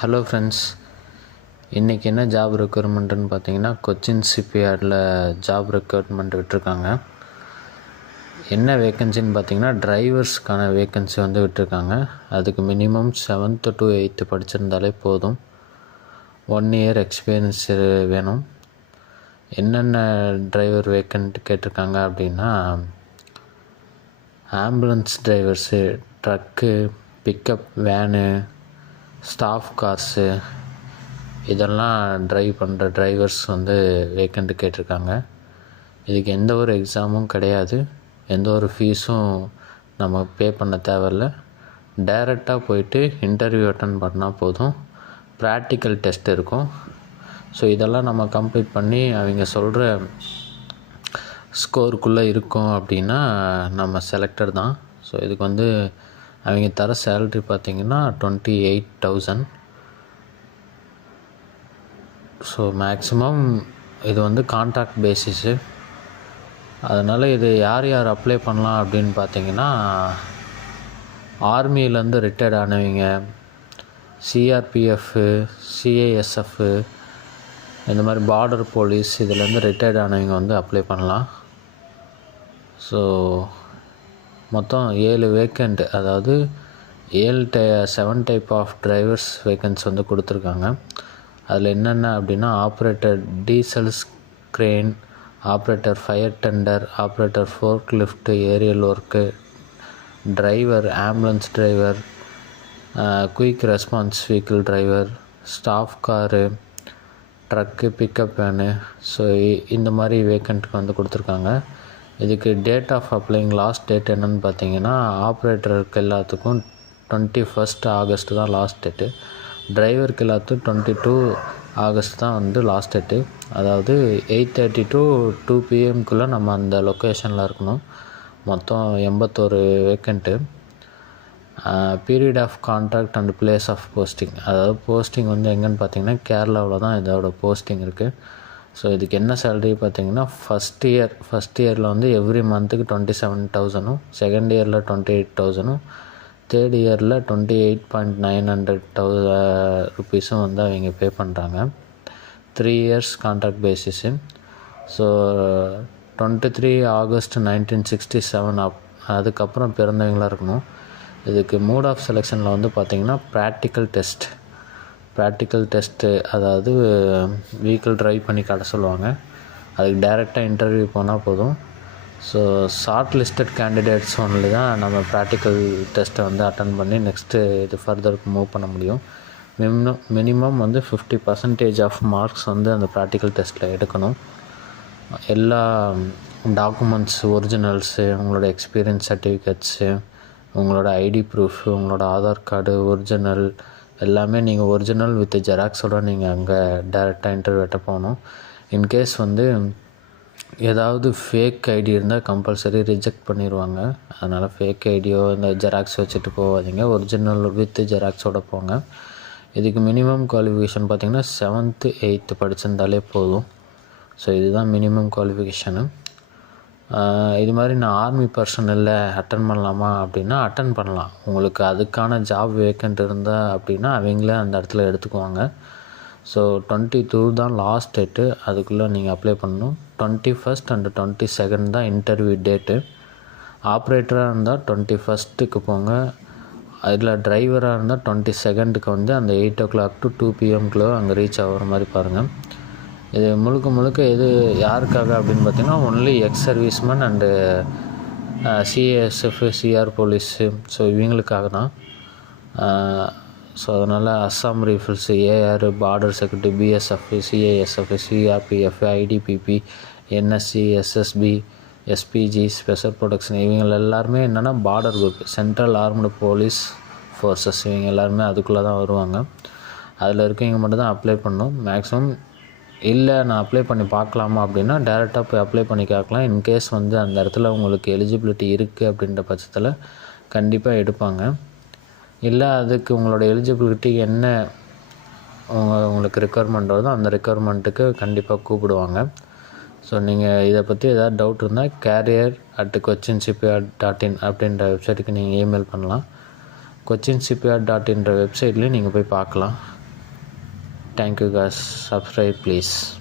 Hello friends, இன்றைக்கி என்ன job ரெக்யர்மெண்ட்டுன்னு பார்த்தீங்கன்னா கொச்சின் ஷிப்யார்டில் ஜாப் ரெக்யர்மெண்ட் விட்டிருக்காங்க. என்ன வேக்கன்சின்னு பார்த்தீங்கன்னா டிரைவர்ஸ்க்கான வேக்கன்சி வந்து விட்டிருக்காங்க. அதுக்கு மினிமம் 7th to 8th படிச்சிருந்தாலே போதும். 1 year எக்ஸ்பீரியன்ஸ் வேணும். என்னென்ன டிரைவர் வேக்கன்ட் கேட்டிருக்காங்க அப்படின்னா ambulance drivers, truck, pickup van, staff cars இதெல்லாம் ட்ரைவ் பண்ணுற டிரைவர்ஸ் வந்து வேக்கண்ட் கேட்டிருக்காங்க. இதுக்கு எந்த ஒரு எக்ஸாமும் கிடையாது, எந்த ஒரு ஃபீஸும் நம்ம பே பண்ண தேவையில்ல. டைரெக்டாக போயிட்டு இன்டர்வியூ அட்டன் பண்ணால் போதும். ப்ராக்டிக்கல் டெஸ்ட் இருக்கும். ஸோ இதெல்லாம் நம்ம கம்ப்ளீட் பண்ணி அவங்க சொல்கிற ஸ்கோருக்குள்ளே இருக்கோம் அப்படின்னா நம்ம செலக்டட் தான். ஸோ இதுக்கு வந்து அவங்க தர சேலரி பார்த்திங்கன்னா 28,000. ஸோ மேக்ஸிமம் இது வந்து கான்ட்ராக்ட் பேசிஸு. அதனால் இது யார் யார் அப்ளை பண்ணலாம் அப்படின்னு பார்த்தீங்கன்னா ஆர்மியிலேருந்து ரிட்டையர்ட் ஆனவங்க, சிஆர்பிஎஃப்பு, சிஐஎஸ்எஃப்பு, இந்த மாதிரி பார்டர் போலீஸ் இதிலேருந்து ரிட்டையர்ட் ஆனவங்க வந்து அப்ளை பண்ணலாம். ஸோ மொத்தம் 7 வேக்கண்ட், அதாவது 7 டைப் ஆஃப் டிரைவர்ஸ் வேக்கன்ஸ் வந்து கொடுத்துருக்காங்க. அதில் என்னென்ன அப்படின்னா operator diesels crane, operator fire tender, operator fork lift, aerial work, driver, ambulance driver, quick response vehicle driver, staff car, truck, pickup van. So இந்த மாதிரி வேக்கண்ட்டுக்கு வந்து கொடுத்துருக்காங்க. இதுக்கு date of applying last date என்னென்னு பார்த்தீங்கன்னா ஆப்ரேட்டருக்கு எல்லாத்துக்கும் 21st August தான் லாஸ்ட் டேட்டு. டிரைவருக்கு எல்லாத்துக்கும் 22 August தான் வந்து லாஸ்ட் டேட்டு. அதாவது 8:30 to 2 PM நம்ம அந்த லொக்கேஷனில் இருக்கணும். மொத்தம் 81 vacant. Period of contract and place of posting, அதாவது போஸ்டிங் வந்து எங்கேன்னு பார்த்தீங்கன்னா கேரளாவில் தான் இதோட போஸ்டிங் இருக்குது. ஸோ இதுக்கு என்ன சேலரி பார்த்தீங்கன்னா ஃபஸ்ட் இயரில் வந்து எவ்ரி மந்த்துக்கு 27,000, செகண்ட் இயரில் 28,000, தேர்ட் இயரில் 28,900 ருபீஸும் வந்து அவங்க பே பண்ணுறாங்க. 3 years contract basis. So 23 August 1967 அதுக்கப்புறம் பிறந்தவங்களாக இருக்கணும். இதுக்கு மோட் ஆஃப் செலெக்ஷனில் வந்து பார்த்திங்கன்னா ப்ராக்டிக்கல் டெஸ்ட்டு, அதாவது வெஹிக்கிள் ட்ரைவ் பண்ணி காட்ட சொல்லுவாங்க. அதுக்கு டைரெக்டாக இன்டர்வியூ போனால் போதும். So short listed candidates only தான் நம்ம ப்ராக்டிக்கல் டெஸ்ட்டை வந்து அட்டன் பண்ணி நெக்ஸ்ட்டு இது ஃபர்தருக்கு மூவ் பண்ண முடியும். மினிமம் வந்து 50% ஆஃப் மார்க்ஸ் வந்து அந்த ப்ராக்டிக்கல் டெஸ்ட்டில் எடுக்கணும். எல்லா டாக்குமெண்ட்ஸ், ஒரிஜினல்ஸு, உங்களோட எக்ஸ்பீரியன்ஸ் சர்டிஃபிகேட்ஸு, உங்களோட ஐடி ப்ரூஃபு, உங்களோட ஆதார் கார்டு ஒரிஜினல் எல்லாமே நீங்கள் ஒரிஜினல் வித் ஜெராக்ஸோட நீங்கள் அங்கே டைரெக்டாக இன்டர்வியூட்ட போகணும். இன்கேஸ் வந்து ஏதாவது ஃபேக் ஐடி இருந்தால் கம்பல்சரி ரிஜெக்ட் பண்ணிடுவாங்க. அதனால் ஃபேக் ஐடியோ இந்த ஜெராக்ஸ் வச்சுட்டு போகாதீங்க, ஒரிஜினல் வித் ஜெராக்ஸோடு போங்க. இதுக்கு மினிமம் குவாலிஃபிகேஷன் பார்த்திங்கன்னா 7th 8th படிச்சிருந்தாலே போதும். ஸோ இதுதான் மினிமம் குவாலிஃபிகேஷனு. இது மாதிரி நான் ஆர்மி பர்சனலில் அட்டன் பண்ணலாமா அப்படின்னா அட்டன் பண்ணலாம். உங்களுக்கு அதுக்கான ஜாப் வேக்கண்ட் இருந்தால் அப்படின்னா அவங்களே அந்த இடத்துல எடுத்துக்குவாங்க. ஸோ 22 தான் லாஸ்ட் டேட்டு, அதுக்குள்ளே நீங்கள் அப்ளை பண்ணணும். 21st and 22nd தான் இன்டர்வியூ டேட்டு. ஆப்ரேட்டராக இருந்தால் 21st போங்க. அதில் டிரைவராக இருந்தால் 22nd வந்து அந்த 8 o'clock to 2 PM அங்கே ரீச் ஆகிற மாதிரி பாருங்கள். இது முழுக்க இது யாருக்காக அப்படின்னு பார்த்தீங்கன்னா only ex serviceman and CASF, CR police, so இவங்களுக்காக தான். ஸோ அதனால் Assam rifles, AR, border security, BSF, CISF, CRPF, ITBP, NSG, SSB, SPG, special protection இவங்க எல்லாருமே என்னென்னா border group, central armed police forces இவங்க எல்லாருமே அதுக்குள்ளே தான் வருவாங்க. அதில் இருக்கவங்க மட்டும் தான் அப்ளை பண்ணணும். மேக்ஸிமம் இல்லை நான் அப்ளை பண்ணி பார்க்கலாமா அப்படின்னா டைரெக்டாக போய் அப்ளை பண்ணி பார்க்கலாம். இன்கேஸ் வந்து அந்த இடத்துல உங்களுக்கு எலிஜிபிலிட்டி இருக்குது அப்படின்ற பட்சத்தில் கண்டிப்பாக எடுப்பாங்க. இல்லை அதுக்கு உங்களோட எலிஜிபிலிட்டி என்ன உங்களுக்கு ரெக்குயர்மெண்ட் வருதோ அந்த ரெக்குயர்மெண்ட்டுக்கு கண்டிப்பாக கூப்பிடுவாங்க. ஸோ நீங்கள் இதை பற்றி ஏதாவது டவுட் இருந்தால் career@cochinshipyard.in அப்படின்ற வெப்சைட்டுக்கு நீங்கள் இமெயில் பண்ணலாம். cochinshipyard.in வெப்சைட்லேயும் நீங்கள் போய் பார்க்கலாம். Thank you guys. Subscribe please.